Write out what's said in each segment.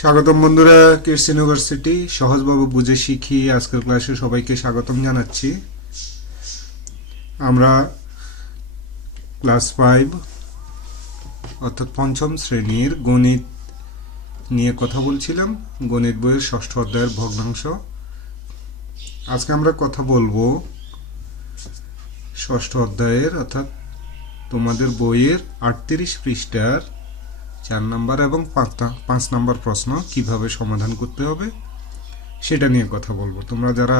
স্বাগতম বন্ধুরা, kids university সহজভাবে বুঝে শিখি আজকের ক্লাসে সবাইকে স্বাগতম জানাচ্ছি। আমরা ক্লাস 5 অর্থাৎ পঞ্চম শ্রেণীর গণিত নিয়ে কথা বলছিলাম। গণিত বইয়ের ষষ্ঠ অধ্যায়ের ভগ্নাংশ। আজকে আমরা কথা বলবো ষষ্ঠ অধ্যায়ের অর্থাৎ তোমাদের বইয়ের 38 পৃষ্ঠার 4 নম্বর এবং 5 নম্বর প্রশ্ন কিভাবে সমাধান করতে হবে সেটা নিয়ে কথা বলবো। তোমরা যারা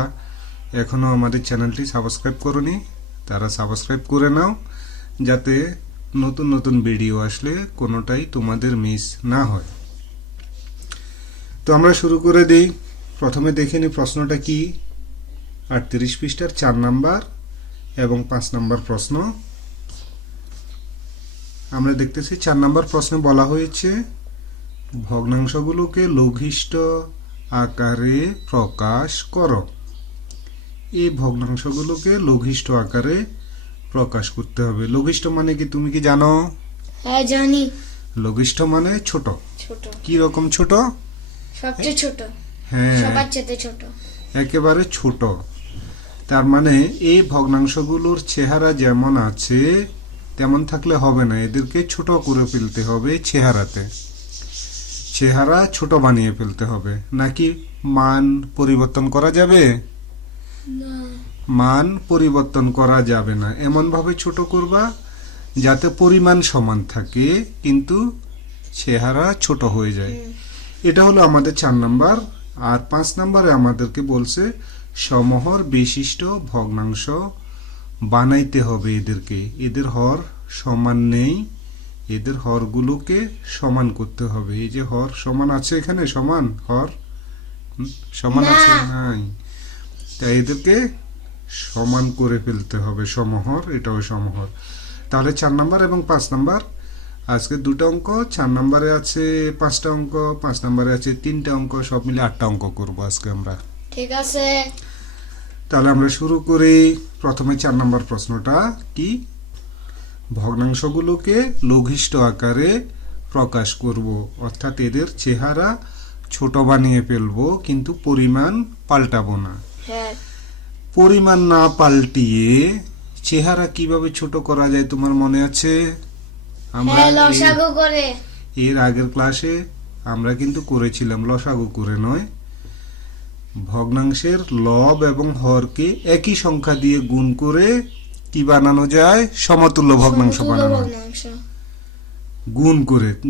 এখনো আমাদের চ্যানেলটি সাবস্ক্রাইব করোনি তারা সাবস্ক্রাইব করে নাও, যাতে নতুন নতুন ভিডিও আসলে কোনোটাই তোমাদের মিস না হয়। তো আমরা শুরু করে দিই। প্রথমে দেখে নিই প্রশ্নটা কি। 38 পৃষ্ঠার 4 নম্বর এবং 5 নম্বর প্রশ্ন। আমরা দেখতেছি 4 নম্বর প্রশ্নে বলা হয়েছে ভগ্নাংশগুলোকে লঘিষ্ঠ আকারে প্রকাশ করো। এই ভগ্নাংশগুলোকে লঘিষ্ঠ আকারে প্রকাশ করতে হবে। লঘিষ্ঠ মানে কি তুমি কি জানো? হ্যাঁ জানি। লঘিষ্ঠ মানে ছোট। ছোট। কি রকম ছোট? সবচেয়ে ছোট। হ্যাঁ, সবার চেয়ে ছোট। একেবারে ছোট। তার মানে এই ভগ্নাংশগুলোর চেহারা যেমন আছে তেমন থাকলে হবে না, এদেরকে ছোট করে ফেলতে হবে। চেহারা ছোট বানিয়ে ফেলতে হবে। নাকি মান পরিবর্তন করা যাবে? না, মান পরিবর্তন করা যাবে না। এমন ভাবে ছোট করবা যাতে পরিমাণ সমান থাকে কিন্তু চেহারা ছোট হয়ে যায়। এটা হলো আমাদের 4 নাম্বার। আর 5 নম্বরে আমাদেরকে বলছে সমহর বিশিষ্ট ভগ্নাংশ বানাইতে হবে। এদের হর সমান নেই, এদের হরগুলোকে সমান করতে হবে। এই যে হর সমান আছে, এখানে সমান হর সমান আছে নাই, তাই এদেরকে সমান করে ফেলতে হবে। সমহর, এটাও সমহর। তাহলে 4 নাম্বার এবং 5 নাম্বার আজকে 2টা অঙ্ক, 4 নম্বরে আছে 5টা অঙ্ক, 5 নম্বরে আছে 3টা অঙ্ক, সব মিলে 8টা অঙ্ক করবো আজকে আমরা। ঠিক আছে। তাহলে আমরা শুরু করি। প্রথমে 4 নম্বর প্রশ্নটা কি, ভগ্নাংশগুলোকে লঘিষ্ঠ আকারে প্রকাশ করব, অর্থাৎ এদের চেহারা ছোট বানিয়ে ফেলবো কিন্তু পরিমাণ পাল্টাবো না। হ্যাঁ। পরিমাণ না পাল্টিয়ে চেহারা কিভাবে ছোট করা যায় তোমার মনে আছে? আমরা লসাগু করে। এর আগের ক্লাসে আমরা কিন্তু করেছিলাম, লসাগু করে নয়, ভগ্নাংশের লব এবং হরকে একই সংখ্যা দিয়ে গুণ করে কি বানানো যায়? সমতুল্য ভগ্নাংশ বানানো।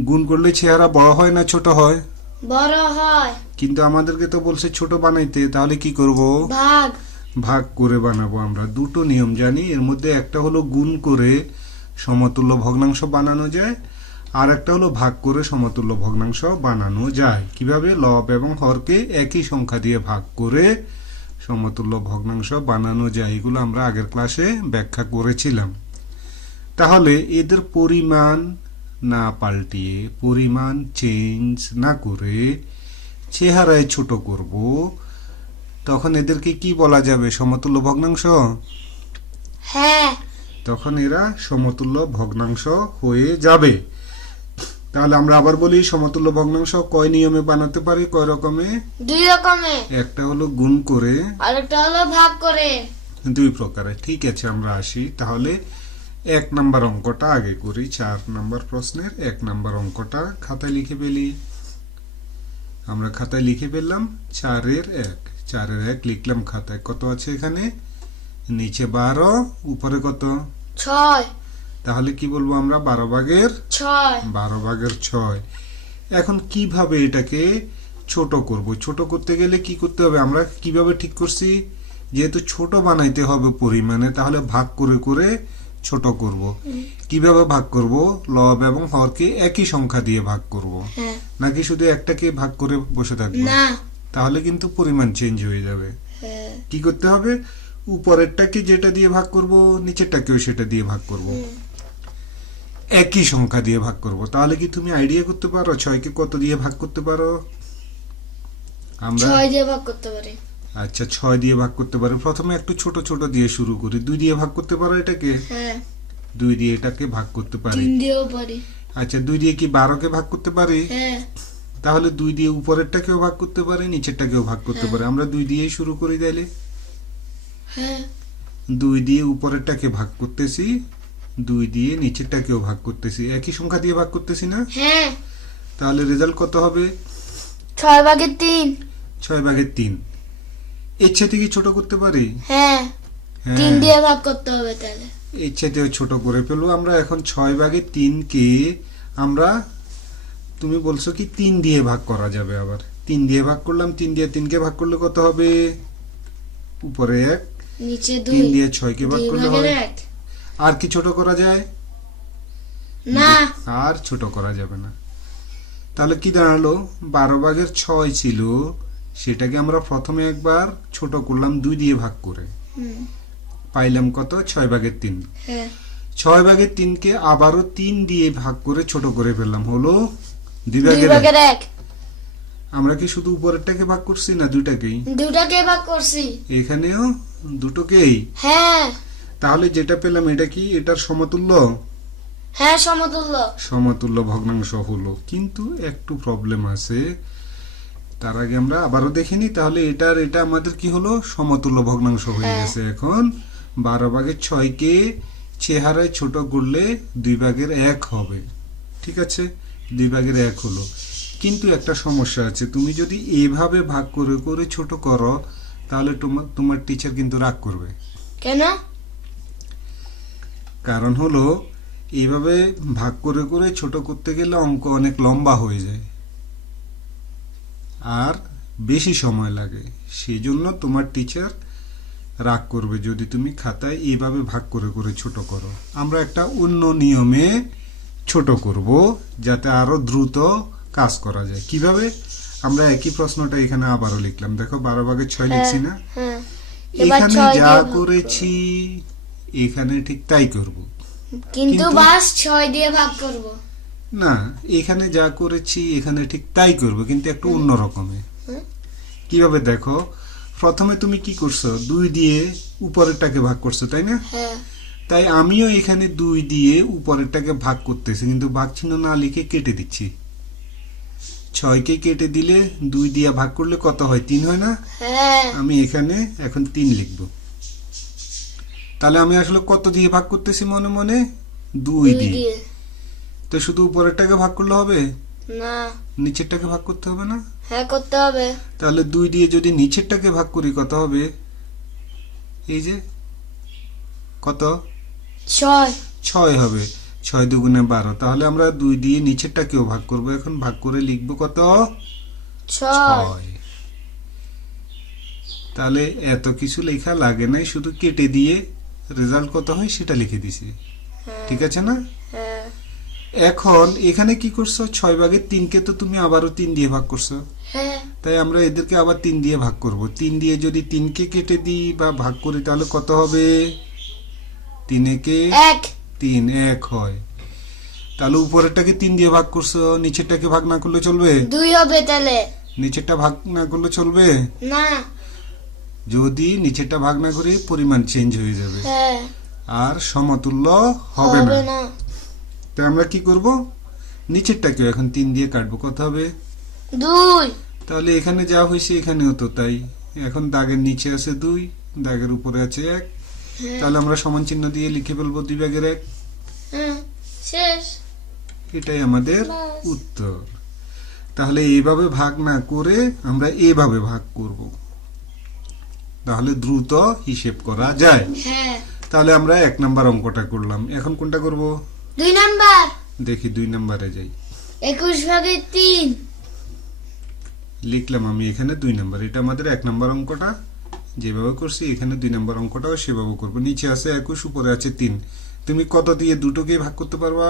গুণ করলে চেহারা বড় হয় না ছোট হয়? বড় হয়। কিন্তু আমাদেরকে তো বলছে ছোট বানাইতে, তাহলে কি করব? ভাগ করে বানাবো। আমরা 2টো নিয়ম জানি, এর মধ্যে একটা হলো গুণ করে সমতুল্য ভগ্নাংশ বানানো যায়, আর একটা হলো ভাগ করে সমতুল্য ভগ্নাংশ বানানো যায়। কিভাবে? লব এবং হরকে একই সংখ্যা দিয়ে ভাগ করে সমতুল্য ভগ্নাংশ বানানো যায়। এগুলো আমরা আগের ক্লাসে ব্যাখ্যা করেছিলাম। তাহলে এদের পরিমাণ না পাল্টিয়ে, পরিমাণ চেঞ্জ না করে চেহারায় ছোট করব, তখন এদেরকে কি বলা যাবে? সমতুল্য ভগ্নাংশ। হ্যাঁ, তখন এরা সমতুল্য ভগ্নাংশ হয়ে যাবে। তাহলে আমরা আবার বলি, সমতুল্য ভগ্নাংশ কয় নিয়মে বানাতে পারি, কয় রকমে? 2 রকমে। একটা হলো গুণ করে, আর একটা হলো ভাগ করে। 2 প্রকারে। ঠিক আছে, আমরা আসি তাহলে 1 নাম্বার অঙ্কটা আগে করি। 4 নাম্বার প্রশ্নের 1 নাম্বার অঙ্কটা খাতায় লিখে ফেলি। আমরা খাতায় লিখে ফেললাম 4-এর 1 লিখলাম খাতায়। কত আছে এখানে? নিচে 12, উপরে কত? 6। তাহলে কি বলবো আমরা? 12 ভাগের 6। 12 ভাগের 6। এখন কিভাবে এটাকে ছোট করব? ছোট করতে গেলে কি করতে হবে? আমরা কিভাবে ঠিক করছি, যেহেতু ছোট বানাইতে হবে পরিমাণে, তাহলে ভাগ করে করে ছোট করব। কিভাবে ভাগ করব? লব এবং হরকে একই সংখ্যা দিয়ে ভাগ করব। নাকি শুধু একটাকে ভাগ করে বসে থাকবো? না, তাহলে কিন্তু পরিমাণ চেঞ্জ হয়ে যাবে। কি করতে হবে? উপরেরটাকে যেটা দিয়ে ভাগ করব, নিচেরটাকেও সেটা দিয়ে ভাগ করব, একই সংখ্যা দিয়ে ভাগ করব। তাহলে কি তুমি আইডিয়া করতে পারো 6কে কত দিয়ে ভাগ করতে পারো? আমরা 6 দিয়ে ভাগ করতে পারি। আচ্ছা, 6 দিয়ে ভাগ করতে পারি। প্রথমে একটু ছোট ছোট দিয়ে শুরু করি। 2 দিয়ে ভাগ করতে পারো এটাকে? হ্যাঁ। 2 দিয়ে এটাকে ভাগ করতে পারি। 3 দিয়েও পারি। আচ্ছা, 2 দিয়ে কি 12কে ভাগ করতে পারি? হ্যাঁ। তাহলে 2 দিয়ে উপরেরটাকেও ভাগ করতে পারে, নিচেরটাকেও ভাগ করতে হ্যাঁ। পারে। আমরা 2 দিয়েই শুরু করি তাইলে। হ্যাঁ 2 দিয়ে উপরেরটাকে ভাগ করতেছি, 2 দিয়ে নিচেরটাকেও ভাগ করতেছি, একই সংখ্যা দিয়ে ভাগ করতেছি না? হ্যাঁ তাহলে রেজাল্ট কত হবে? 6/3। 6/3। এর চাইতে কি ছোট করতে পারি? হ্যাঁ হ্যাঁ, 3 দিয়ে ভাগ করতে হবে তাহলে। এর চাইতেও ছোট করে ফেলবো আমরা। এখন 6/3 কে আমরা, তুমি বলছো কি 3 দিয়ে ভাগ করা যাবে, আবার 3 দিয়ে ভাগ করলাম। 3 দিয়ে 3 কে ভাগ করলে কত হবে? উপরে 1, নিচে 3 2। দিয়ে 6 কে ভাগ 2 করলে ভাগের হয়। 1। আর কি ছোট করা যায়? না আর ছোট করা যাবে না। তাহলে কি দাঁড়ালো? 12/6 ছিল, সেটাকে আমরা প্রথমে একবার ছোট করলাম 2 দিয়ে ভাগ করে, হুম, পাইলাম কত? 6/3। হ্যাঁ 6/3 কে আবারও 3 দিয়ে ভাগ করে ছোট করে ফেললাম, হলো 2 2/1। ভাগের 1। আমরা কি শুধু উপরেরটাকে ভাগ করছি না দুটাকেই? দুটাকে ভাগ করছি। এখানেও দুটোকেই। হ্যাঁ তাহলে যেটা পেলাম এটা কি এটার সমতুল্য? হ্যাঁ সমতুল্য। সমতুল্য ভগ্নাংশ হলো, কিন্তু একটু প্রবলেম আছে। তার আগে আমরা আবারও দেখিনি। তাহলে এটার এটা আমাদের কি হলো? সমতুল্য ভগ্নাংশ হয়ে হ্যাঁ। গেছে। এখন 12/6 কে চেহারায় ছোট করলে 2/1 হবে। ঠিক আছে, 2/1 হলো। কিন্তু একটা সমস্যা আছে, তুমি যদি এইভাবে ভাগ করে করে ছোট করো তাহলে তোমার টিচার কিন্তু রাগ করবে। কেন? কারণ হলো এইভাবে ভাগ করে করে ছোট করতে গেলে অঙ্ক অনেক লম্বা হয়ে যায় আর বেশি সময় লাগে। সেই জন্য তোমার টিচার রাগ করবে যদি তুমি খাতায় এইভাবে ভাগ করে করে ছোট করো। আমরা একটা অন্য নিয়মে ছোট করব যাতে আরো দ্রুত কাজ করা যায়। কিভাবে? আমরা একই প্রশ্নটা এখানে আবারও লিখলাম। দেখো 12/6 লিখছি না? হ্যাঁ এবার এখানে 6 যা দিয়ে ভাগ করেছি এখানে ঠিক তাই করব। কিন্তু কিন্তু বাস 6 দিয়ে ভাগ করব। না, এখানে যা করেছি এখানে ঠিক তাই করব, কিন্তু একটু অন্য রকমে। হুম। কিভাবে? দেখো, প্রথমে তুমি কি করছো? 2 দিয়ে উপরেরটাকে ভাগ করছো, তাই না? হ্যাঁ তাই আমিও এখানে 2 দিয়ে উপরেরটাকে ভাগ করতেছি, কিন্তু ভাগ চিহ্ন না লিখে কেটে দিচ্ছি। 6 কে কেটে দিলে 2 দিয়ে ভাগ করলে কত হয়? 3 হয় না? হ্যাঁ আমি এখানে এখন 3 লিখব। তাহলে আমি আসলে কত দিয়ে ভাগ করতেছি মনে মনে? 2 2 দিয়ে। দিয়ে। তো শুধু উপরেরটাকে ভাগ করলে হবে? না নিচেরটাকে ভাগ করতে হবে না? হ্যাঁ করতে হবে। তাহলে 2 দিয়ে যদি নিচেরটাকে ভাগ করি কত হবে? এই যে কত? 6। 6 হবে। 6 দুগুণে 12। তাহলে আমরা 2 দিয়ে নিচেরটাকেও ভাগ করব। এখন ভাগ করে লিখব কত? 6। 6। তাহলে এত কিছু লেখা লাগে নাই, শুধু কেটে দিয়ে রেজাল্ট কত হয় সেটা লিখে দিছি। ঠিক আছে না? হ্যাঁ এখন এখানে কি করছো? 6/3 কে তো তুমি আবারও 3 দিয়ে ভাগ করছো। হ্যাঁ তাই আমরা এদেরকে আবার 3 দিয়ে ভাগ করব। 3 দিয়ে যদি 3 কে কেটে দিই বা ভাগ করি তাহলে কত হবে? 3 একে 1। 3, 1 হয়। তাহলে উপরেরটাকে 3 দিয়ে ভাগ করছো, নিচেরটাকে ভাগ না করলে চলবে? 2 হবে তাহলে। নিচেরটা ভাগ না করলে চলবে? না যদি নিচেরটা ভাগ না করি পরিমাণ চেঞ্জ হয়ে যাবে হ্যাঁ আর সমতুল্য হবে হবে না। না। তাই আমরা কি করব? নিচেরটাকে এখন 3 দিয়ে কাটবো, কত হবে? 2। তাহলে এখানে যা হয়েছে এখানেও তো তাই। এখন দাগের নিচে আছে 2, দাগের উপরে আছে 1। হ্যাঁ তাহলে আমরা সমান চিহ্ন দিয়ে লিখে ফেলবো 2/1। হ্যাঁ শেষ। এটাই আমাদের বাস। উত্তর। তাহলে এইভাবে ভাগ না করে আমরা এইভাবে ভাগ করব, তাহলে দ্রুত হিসেব করা যায়। হ্যাঁ তাহলে আমরা 1 নাম্বার অঙ্কটা করলাম। এখন কোনটা করব? 2 নাম্বার। দেখি 2 নাম্বারে যাই। 21/3। লিখলাম আমি এখানে 2 নাম্বার। এটা আমাদের 1 নাম্বার অঙ্কটা যেভাবে করছি এখানে 2 নাম্বার অঙ্কটাও সেভাবে করব। নিচে আছে 21, উপরে আছে 3। তুমি কত দিয়ে দুটোকে ভাগ করতে পারবা?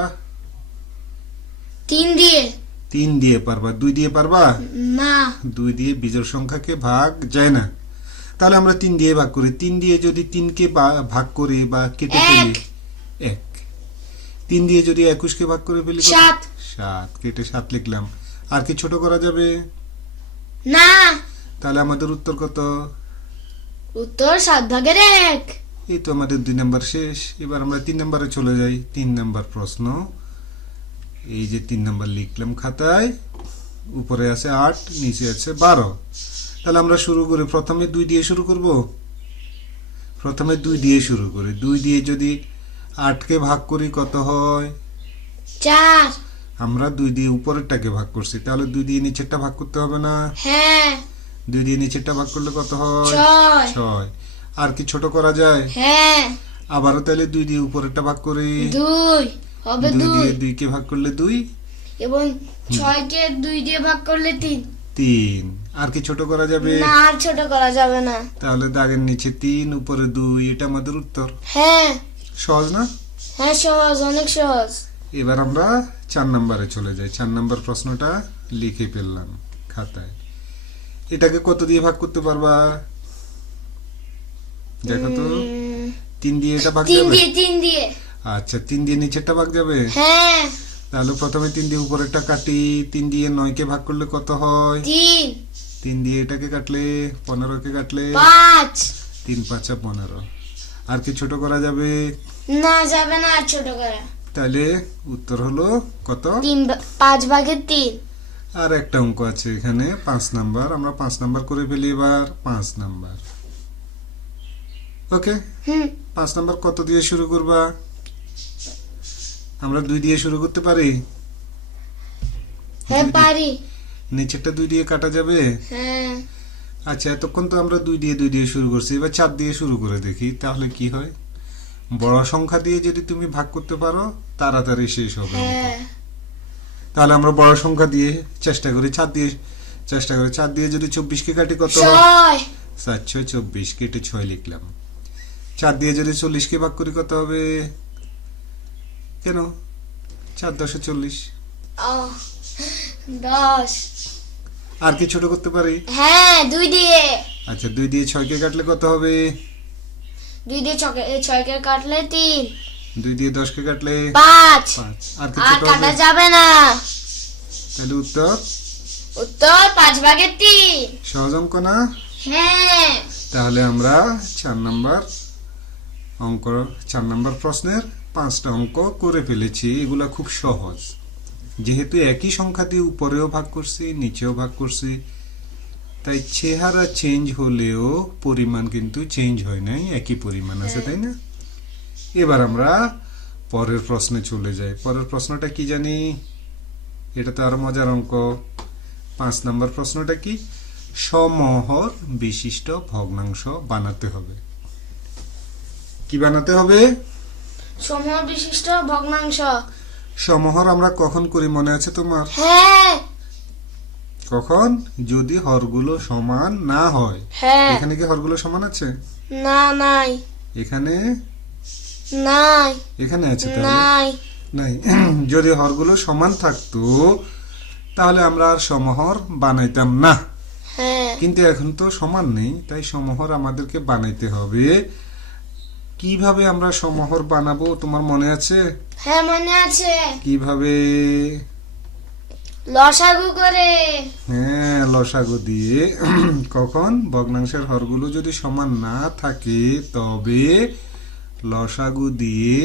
3 দিয়ে। 3 দিয়ে পারবা। 2 দিয়ে পারবা? না 2 দিয়ে বিজোড় সংখ্যাকে ভাগ যায় না। তাহলে আমরা 3 দিয়ে ভাগ করি। 3 দিয়ে যদি 3 কে ভাগ করি বা কেটে ফেলি 1। 3 দিয়ে যদি 21 কে ভাগ করে ফেলি 7। 7, কেটে 7 লিখলাম। আর কি ছোট করা যাবে? না তাহলে আমাদের উত্তর কত? উত্তর 7/1। এই তো আমাদের 2 নাম্বার শেষ। এবার আমরা 3 নাম্বারে চলে যাই। 3 নাম্বার প্রশ্ন, এই যে 3 নাম্বার লিখলাম খাতায়। উপরে আছে 8, নিচে আছে 12। তাহলে আমরা শুরু করি, প্রথমে 2 দিয়ে শুরু করব। প্রথমে 2 দিয়ে শুরু করি। 2 দিয়ে যদি 8কে ভাগ করি কত হয়? 4। আমরা 2 দিয়ে উপরেরটাকে ভাগ করছি, তাহলে 2 দিয়ে নিচেরটা ভাগ করতে হবে না? হ্যাঁ। 2 দিয়ে নিচেরটা ভাগ করলে কত হয়? 6। 6। আর কি ছোট করা যায়? হ্যাঁ। আবারও তাহলে 2 দিয়ে উপরেরটা ভাগ করি। 2 হবে 2 দিয়ে 2 2 কে ভাগ করলে 2, এবং 6 কে 2 দিয়ে ভাগ করলে 3। 3। আর কি ছোট করা যাবে? না, আর ছোট করা যাবে না। তাহলে দাগের নিচে 3, উপরে 2, এটা আমাদের উত্তর। হ্যাঁ। সহজ না? হ্যাঁ, সহজ, অনেক সহজ। এবার আমরা 4 নম্বরে চলে যাই। 4 নম্বর প্রশ্নটা লিখে ফেললাম খাতায়। এটাকে কত দিয়ে ভাগ করতে পারবা? দেখো তো। 3 দিয়ে এটা ভাগ 3 যাবে? দিয়ে 3 দিয়ে। আচ্ছা, 3 দিয়ে নিচেরটা ভাগ যাবে? হ্যাঁ। তাহলে প্রথমে 3 দিয়ে উপরেরটা কাটি। 3 দিয়ে 9 কে ভাগ করলে কত হয়? 3 3 দিয়ে এটাকে কাটলে, 15 কে কাটলে 5। 3 5 15। আর কি ছোট করা যাবে? না, যাবে না আর ছোট করা। তাহলে উত্তর হলো কত? 5 ভাগের 3। আর একটা অঙ্ক আছে এখানে 5 নাম্বার। আমরা 5 নাম্বার করে ফেলি এবার। 5 নাম্বার। ওকে, 5 নাম্বার কত দিয়ে শুরু করবা? আমরা 2 দিয়ে শুরু করতে পারি? হ্যাঁ, 2 দিয়ে- পারি। নিচেরটা 2 দিয়ে কাটা যাবে? হ্যাঁ। আচ্ছা, এতক্ষণ তো আমরা 2 দিয়ে শুরু করছি, এবার 4 দিয়ে শুরু করে দেখি তাহলে কি হয়। বড় সংখ্যা দিয়ে যদি তুমি ভাগ করতে পারো তাড়াতাড়ি শেষ হবে অঙ্ক। হ্যাঁ। তাহলে আমরা বড় সংখ্যা দিয়ে চেষ্টা করি। 4 দিয়ে চেষ্টা করি। 4 দিয়ে যদি 24 কে কাটি কত হয়? 6। 7 6 24, কেটে 6 লিখলাম। 4 দিয়ে যদি 40 কে ভাগ করি কত হবে? কেন? 4 10 40। 10। আর কি ছোট করতে পারি? হ্যাঁ, 2 দিয়ে। আচ্ছা, 2 দিয়ে 6 কে কাটলে কত হবে? 2 দিয়ে 6 কে কাটলে 3। 2 দিয়ে 10 কে কাটলে 5। 5। আর কি আর ছোট কাটা হবে? যাবে না। তাহলে উত্তর উত্তর 5 ভাগের 3। সহজ অঙ্ক না? হ্যাঁ। তাহলে আমরা 4 নাম্বার অঙ্ক, 4 নাম্বার প্রশ্নের 5টা অঙ্ক করে ফেলেছি। এগুলা খুব সহজ, যেহেতু একই সংখ্যা দিয়ে উপরেও ভাগ করছি, নিচেও ভাগ করছি, তাই চেহারা চেঞ্জ হলেও পরিমাণ কিন্তু চেঞ্জ হয় নাই, একই পরিমাণ আছে, তাই না? এবার আমরা পরের প্রশ্নে চলে যাই। পরের প্রশ্নটা কি জানি? এটা তো আরো মজার অঙ্ক। 5 নাম্বার প্রশ্নটা কি? সমহর বিশিষ্ট ভগ্নাংশ বানাতে হবে। কি বানাতে হবে? সমহর বিশিষ্ট ভগ্নাংশ। সমহর আমরা কখন করি মনে আছে তোমার? হ্যাঁ। কখন? যদি হরগুলো সমান না হয়। হ্যাঁ। এখানে কি হরগুলো সমান আছে? না, নাই। এখানে নাই। এখানে আছে, তাহলে নাই। নাই। যদি হরগুলো সমান থাকতো তাহলে আমরা আর সমহর বানাইতাম না, হ্যাঁ। কিন্তু এখন তো সমান নেই, তাই সমহর আমাদেরকে বানাইতে হবে। কিভাবে আমরা সমহর বানাবো তোমার মনে আছে? হ্যাঁ, মনে আছে। কিভাবে? লসাগু করে। হ্যাঁ, লসাগু দিয়ে। কখন? ভগ্নাংশের হরগুলো যদি সমান না থাকে তবে লসাগু দিয়ে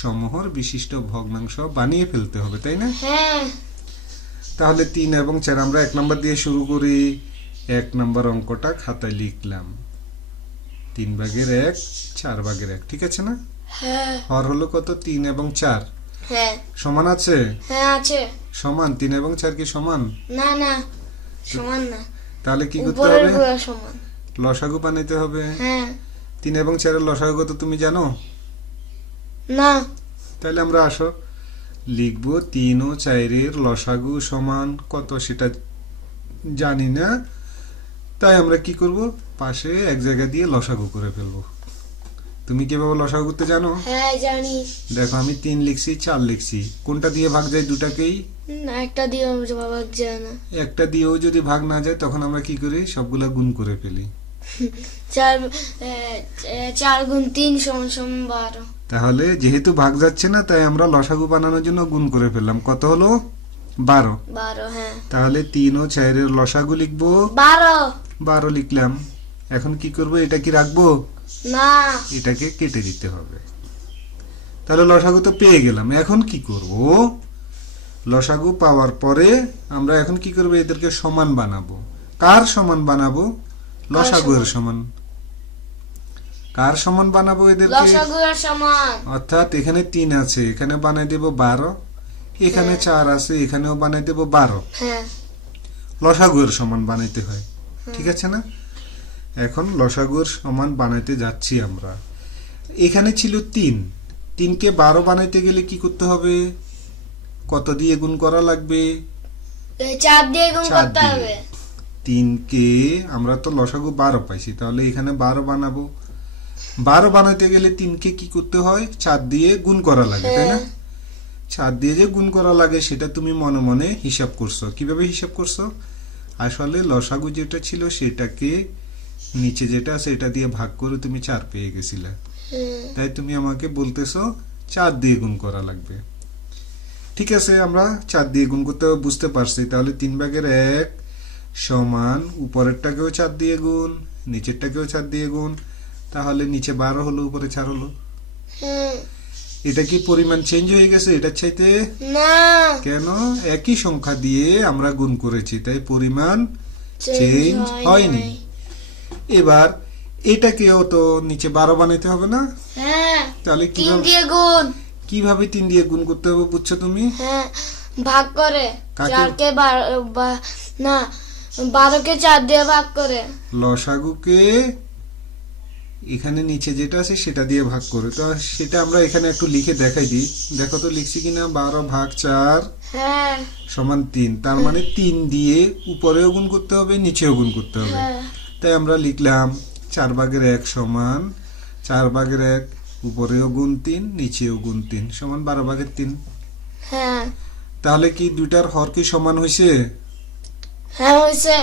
সমহর বিশিষ্ট ভগ্নাংশ বানিয়ে ফেলতে হবে, তাই না? হ্যাঁ। তাহলে 3 এবং 4 আমরা 1 নাম্বার দিয়ে শুরু করি। 1 নাম্বার অঙ্কটা খাতায় লিখলাম। 3 ভাগের 1, 4 ভাগের 1, ঠিক আছে না? হ্যাঁ। হর হলো কত? 3 এবং 4। হ্যাঁ। সমান আছে? হ্যাঁ, আছে। সমান। 3 এবং 4 কি সমান? না, না, সমান না। তাহলে কি করতে উপরের হবে? গুলো সমান। লসাগু বানাইতে হবে। হ্যাঁ। 3 এবং 4 এর লসাগু কত তুমি জানো? না। তাহলে আমরা আসো লিখবো 3 ও 4 এর লসাগু সমান কত সেটা জানি না, তাই আমরা কি করব? পাশে এক জায়গা দিয়ে লসাগু করে ফেলবো। তুমি কিভাবে লসাগু করতে জানো? হ্যাঁ, জানি। দেখো, আমি 3 লিখছি, 4 লিখছি, কোনটা দিয়ে ভাগ যায়? দুটাকেই। না, একটা দিয়ে ভাগ যায় না। একটা দিয়েও যদি ভাগ না যায় তখন আমরা কি করি? সবগুলা গুণ করে ফেলি। 4 গুণ 3 সমান সমান 12। তাহলে যেহেতু ভাগ যাচ্ছে না তাই আমরা লসাগু বানানোর জন্য গুণ করে ফেললাম। কত হলো? 12। 12। হ্যাঁ। তাহলে 3 ও 4 এর লসাগু লিখবো। 12 লিখলাম। এখন কি করব? এটা কি রাখবো? না। এটাকে কেটে দিতে হবে। তাহলে লসাগু তো পেয়ে গেলাম। এখন কি করব? লসাগু পাওয়ার পরে আমরা এখন কি করব, এদেরকে সমান বানাবো। কার সমান বানাবো? লসাগু এর সমান। কার সমান বানাবো এদেরকে? লসাগুর সমান। অর্থাৎ এখানে 3 আছে, এখানে বানাই দেব 12, এখানে 4 আছে, এখানেও বানাই দেব 12। হ্যাঁ লসাগুর সমান বানাইতে হয়, ঠিক আছে না? এখন লসাগুর সমান বানাইতে যাচ্ছি আমরা। এখানে ছিল 3, 3কে 12 বানাইতে গেলে কি করতে হবে? কত দিয়ে গুণ করা লাগবে? 4 দিয়ে গুণ 4 করতে দিয়ে। হবে। 3কে আমরা তো লসাগু 12 পাইছি, তাহলে এখানে 12 বানাবো। 12 বানাইতে গেলে 3কে কি করতে হয়? 4 দিয়ে গুণ করা লাগে, তাই না? 4 দিয়ে যে গুণ করা লাগে সেটা তুমি মনে মনে হিসাব করছো। কিভাবে হিসাব করছো? আসলে লসাগু যেটা ছিল সেটাকে নিচে যেটা আছে এটা দিয়ে ভাগ করে তুমি 4 পেয়ে গেছিলে, তাই তুমি আমাকে বলতেছো 4 দিয়ে গুণ করা লাগবে। ঠিক আছে, আমরা 4 দিয়ে গুণ করতে বুঝতে পারছি। তাহলে 3/1 সমান উপরেরটাকেও 4 দিয়ে গুণ, নিচেরটাকেও 4 দিয়ে গুণ, তাহলে নিচে 12 হলো, উপরে 4 হলো। এটা কি পরিমাণ চেঞ্জ হয়ে গেছে এটার চাইতে? না, কেন? একই সংখ্যা দিয়ে আমরা গুণ করেছি, তাই পরিমাণ চেঞ্জ হয়নি। এবার এটাকেও তো নিচে 12 বানাইতে হবে না? হ্যাঁ তাহলে 3 দিয়ে গুণ। কিভাবে 3 দিয়ে গুণ করতে হবে বুঝছো তুমি? হ্যাঁ, ভাগ করে। কাকে? 4কে 12 না, 12কে 4 দিয়ে ভাগ করে। লসাগুকে এখানে নিচে যেটা আছে সেটা দিয়ে ভাগ করে, তো সেটা আমরা এখানে একটু লিখে দেখাই দিই। দেখো তো লিখছি কিনা। 12 ভাগ 4 হ্যাঁ সমান 3, তার মানে 3 দিয়ে উপরেও গুণ করতে হবে, নিচেও গুণ করতে হবে। হ্যাঁ তাই আমরা লিখলাম 4/1 সমান 4/1 উপরেও গুণ 3, নিচেও গুণ 3 সমান 12/3। হ্যাঁ তাহলে কি দুইটার হর কি সমান হয়েছে? হ্যাঁ হইছে।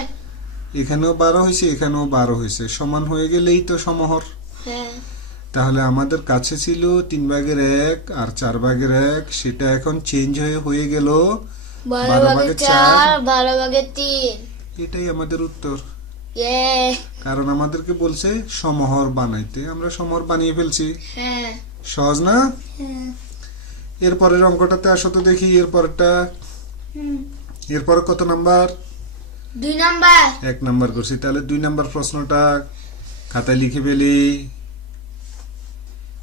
এখানেও 12 হয়েছে, এখানেও 12 হয়েছে, সমান হয়ে গেলেই তো সমহর। হ্যাঁ তাহলে আমাদের কাছে ছিল 3/1 আর 4/1, সেটা এখন চেঞ্জ হয়ে গেল 12/4 12/3। এটাই আমাদের উত্তর। ইয়ে। কারণ আমাদেরকে বলছে সমহর বানাইতে, আমরা সমহর বানিয়ে ফেলছি। হ্যাঁ সহজ না? হ্যাঁ এরপরের অঙ্কটাতে আসো তো দেখি। এরপরটা, এরপরে কত নাম্বার? 2 নাম্বার। 1 নাম্বার করছি। তাহলে 2 নাম্বার প্রশ্নটা খাতায় লিখে ফেলি।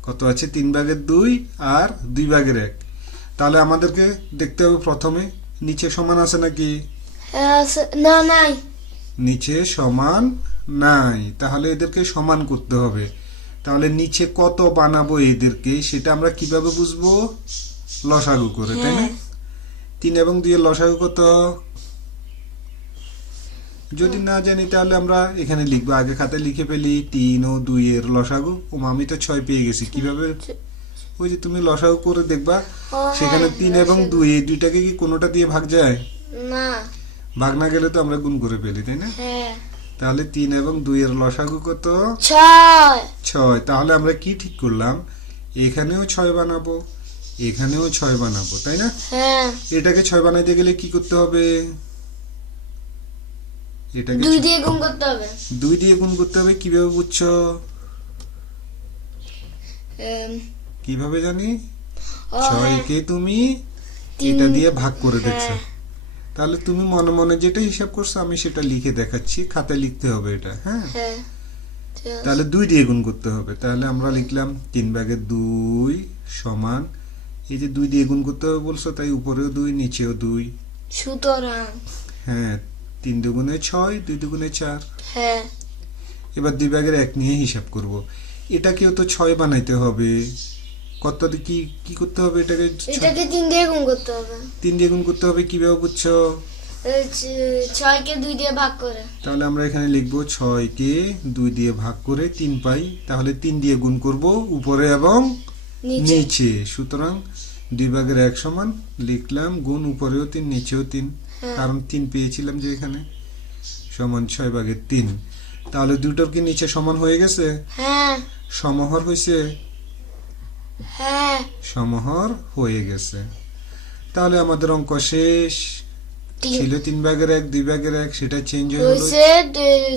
কত আছে? 3/2 আর 2/1। তাহলে আমাদেরকে দেখতে হবে প্রথমে নিচে সমান আছে নাকি। হ্যাঁ, না নাই। নিচে সমান নাই, তাহলে এদেরকে সমান করতে হবে। তাহলে নিচে কত বানাবো এদেরকে সেটা আমরা কিভাবে বুঝবো? লসাগু করে, তাই না? 3 এবং 2 এর লসাগু কত? যদি না জানি তাহলে আমরা এখানে লিখবো। আগে খাতায় লিখে ফেলি 3 ও 2 এর লসাগু। ও আমি তো 6 পেয়ে গেছি। কিভাবে? ওই যে তুমি লসাগু করে দেখবা, সেখানে 3 এবং 2 এই দুইটাকে কি কোনোটা দিয়ে ভাগ যায়? না। ভাগ না গেলে তো আমরা গুণ করে ফেলি, তাই না? হ্যাঁ। তাহলে 3 এবং 2 এর লসাগু কত? 6। তাহলে আমরা কি ঠিক করলাম? এখানেও 6 বানাবো, এখানেও 6 বানাবো, তাই না? হ্যাঁ। এটাকে 6 বানাইতে গেলে কি করতে হবে? এটাকে 2 দিয়ে গুণ করতে হবে। 2 দিয়ে গুণ করতে হবে। কিভাবে বুঝছো? কিভাবে জানি? 6 কে তুমি এটা দিয়ে ভাগ করে দেখছো। তাহলে তুমি মনে মনে যেটা হিসাব করছো আমি সেটা লিখে দেখাচ্ছি, খাতায় লিখতে হবে এটা। হ্যাঁ, তাহলে 2 দিয়ে গুণ করতে হবে। তাহলে আমরা লিখলাম 3/2 সমান, এই যে 2 দিয়ে গুণ করতে হবে বলছো, তাই উপরেও 2 নিচেও 2। সুতরাং হ্যাঁ, 3 দুগুণে 6, 2 দুগুণে 4। হ্যাঁ। এবার 2/1 নিয়ে হিসাব করব। এটাকেও তো 6 বানাইতে হবে। কত কি কি করতে হবে? এটাকে 3 দিয়ে গুণ করতে হবে। 3 দিয়ে গুণ করতে হবে। কিভাবে বুঝছো? 6 কে 2 দিয়ে ভাগ করে। তাহলে আমরা এখানে লিখবো 6 কে 2 দিয়ে ভাগ করে 3 পাই। তাহলে 3 দিয়ে গুণ করব উপরে এবং নিচে। সুতরাং 2/1 সমান লিখলাম গুণ উপরেও 3 নিচেও 3, কারণ 3 পেয়েছিলাম যে এখানে, সমান 6/3। তাহলে দুটোর কি নিচে সমান হয়ে গেছে? হ্যাঁ। সমহর হয়েছে? হ্যাঁ। সমহর হয়ে গেছে। তাহলে আমাদের অঙ্ক শেষ। ছিল 3/1 2/1, সেটা চেঞ্জ হয়ে হলো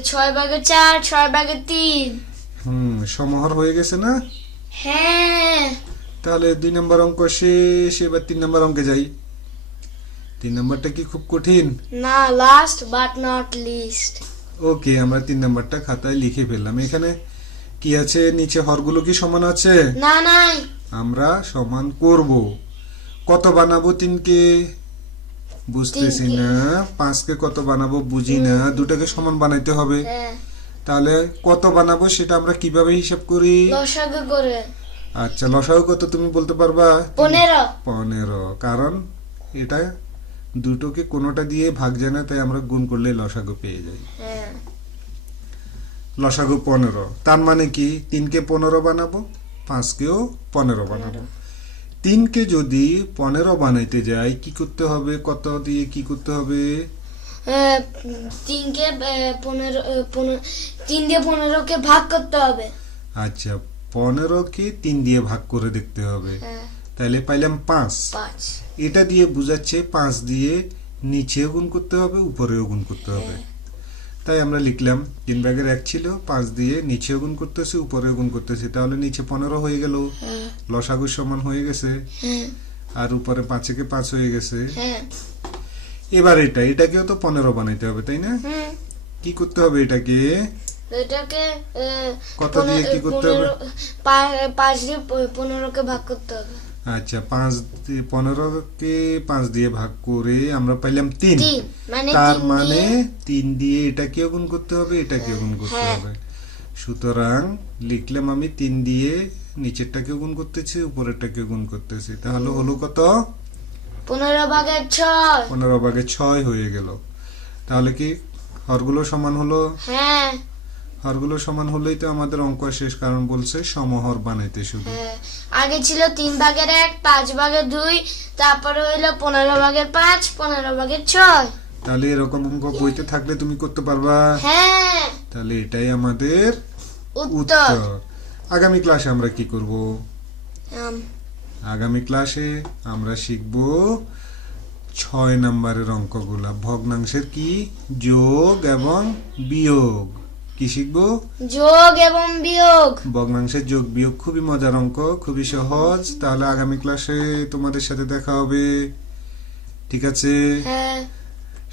6/4 6/3। সমহর হয়ে গেছে না? হ্যাঁ। তাহলে 2 নম্বর অঙ্ক শেষ। এবার 3 নম্বর অঙ্কে যাই। 3 নাম্বারটা কি খুব কঠিন? না, লাস্ট বাট নট লিস্ট। ওকে, আমরা 3 নাম্বারটা খাতায় লিখে ফেললাম। এখানে কি আছে? নিচে হরগুলো কি সমান আছে? না, নাই। আমরা সমান করব। কত বানাবো 3কে? বুঝতেছি 3 কে। না। 5কে কত বানাবো বুঝি না। দুটাকে সমান বানাইতে হবে। হ্যাঁ, তাহলে কত বানাবো সেটা আমরা কিভাবে হিসাব করি? লসাগু করে। আচ্ছা, লসাগু কত তুমি বলতে পারবা? 15। 15। কারণ এটা দুটোকে কোনোটা দিয়ে ভাগ যায় না, তাই আমরা গুণ করলে লসাগু পেয়ে যাই। হ্যাঁ, লসাগু 15। তার মানে কি 3কে 15 বানাবো, 5কেও 15 বানাবো। 3কে যদি 15 বানাইতে যাই কি করতে হবে? কত দিয়ে কি করতে হবে? 3 কে 15 3 দিয়ে 15কে ভাগ করতে হবে। আচ্ছা, 15কে 3 দিয়ে ভাগ করে দেখতে হবে। হ্যাঁ, তাহলে পাইলাম 5। 5। এটা দিয়ে বুঝাচ্ছে 5 দিয়ে নিচেও গুণ করতে হবে, উপরেও গুণ করতে হবে। তাই আমরা লিখলাম 3 ভাগের 1 ছিল, 5 দিয়ে নিচেও গুণ করতেছি, উপরেও গুণ করতেছি। তাহলে নিচে 15 হয়ে গেল, হ্যাঁ, লসাগু সমান হয়ে গেছে। হ্যাঁ, আর উপরে 5 5 হয়ে গেছে। হ্যাঁ। এবার এটাকেও তো 15 বানাইতে হবে, তাই না? হুম, কি করতে হবে এটাকে? এটাকে কত দিয়ে কি করতে হবে? 5 দিয়ে 15কে ভাগ করতে হবে। আচ্ছা, 15কে 5 দিয়ে ভাগ করে আমরা পাইলাম 3। 3 মানে তার 3 মানে দিয়ে 3 দিয়ে এটাকেও গুণ করতে হবে, এটাকেও গুণ করতে হ্যাঁ। হবে। সুতরাং লিখলাম আমি 3 দিয়ে নিচেরটাকেও গুণ করতেছি, উপরেরটাকেও গুণ করতেছি। তাহলে হলো কত? 15 ভাগের 6। 15 ভাগে 6 হয়ে গেল। তাহলে কি হরগুলো সমান হলো? হ্যাঁ, হরগুলো সমান হলেই তো আমাদের অঙ্ক শেষ, কারণ বলছে সমহর বানাইতে শুধু। হ্যাঁ। আগে ছিল 3 ভাগের 1, 5 ভাগের 2, তারপরে হইলো 15 ভাগের 5, 15 ভাগের 6। তাহলে এরকম অঙ্ক বইতে থাকলে তুমি করতে পারবা। হ্যাঁ, তাহলে এটাই আমাদের উত্তর। উত্তর। আগামী ক্লাসে আমরা কি করব? আম, আগামী ক্লাসে আমরা শিখব 6 নম্বরের অঙ্কগুলা। ভগ্নাংশের কি? যোগ এবং বিয়োগ। কি শিখবো? যোগ এবং বিয়োগ। ভগ্নাংশের যোগ বিয়োগ খুবই মজার অঙ্ক, খুবই সহজ। তাহলে আগামী ক্লাসে তোমাদের সাথে দেখা হবে। ঠিক আছে? হ্যাঁ।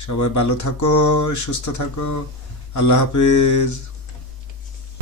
সবাই ভালো থাকো, সুস্থ থাকো। আল্লাহ হাফেজ।